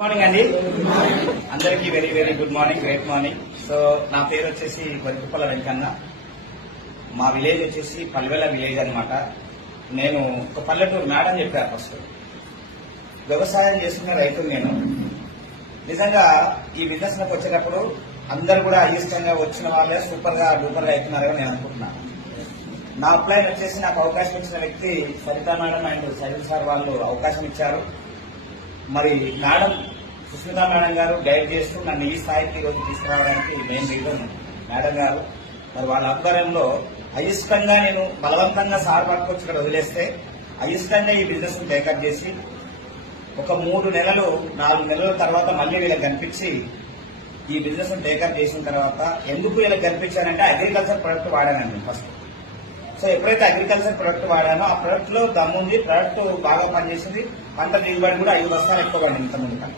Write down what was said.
Good morning అండి. అందరికీ very very good morning, great morning. So నా పేరు వచ్చేసి వరికుప్పల వెంకన్న. మా విలేజ్ వచ్చేసి పల్వెల విలేజ్ అనమాట. నేను ఒక పల్లెటూరు మేడం చెప్పారు. ఫస్ట్ వ్యవసాయం చేస్తున్న రైతులు నేను. నిజంగా ఈ బిజినెస్ లోకి వచ్చేటప్పుడు అందరు కూడా అయిష్టంగా వచ్చిన వాళ్ళే సూపర్ గా డూపర్ గా అవుతున్నారని నేను అనుకుంటున్నాను. నా అప్లైన్ వచ్చేసి నాకు అవకాశం ఇచ్చిన వ్యక్తి సరితా మేడం అండ్ సైల్ సార్ వాళ్ళు అవకాశం ఇచ్చారు. మరి మేడం సుస్మితా మేడం గారు గైడ్ చేస్తూ నన్ను ఈ స్థాయికి ఈరోజు తీసుకురావడానికి మెయిన్ రీజన్ మేడం గారు. మరి వాళ్ళ ఆధ్వర్యంలో అయిష్టంగా నేను బలవంతంగా సార్ పట్టుకొచ్చి ఇక్కడ వదిలేస్తే అయిష్టంగా ఈ బిజినెస్ టేకప్ చేసి ఒక 3 నెలలు 4 నెలల తర్వాత మళ్ళీ వీళ్ళకి కనిపించి ఈ బిజినెస్ టేకప్ చేసిన తర్వాత ఎందుకు వీళ్ళకి కనిపించానంటే అగ్రికల్చర్ ప్రొడక్ట్ వాడానండి ఫస్ట్. సో ఎప్పుడైతే అగ్రికల్చర్ ప్రొడక్ట్ వాడానో ఆ ప్రొడక్ట్ లో దమ్ముంది, ప్రొడక్ట్ బాగా పనిచేసింది, పంట దిగుబడి కూడా 5 బస్తాలు ఎక్కువ పడింది ఇంత ముందు.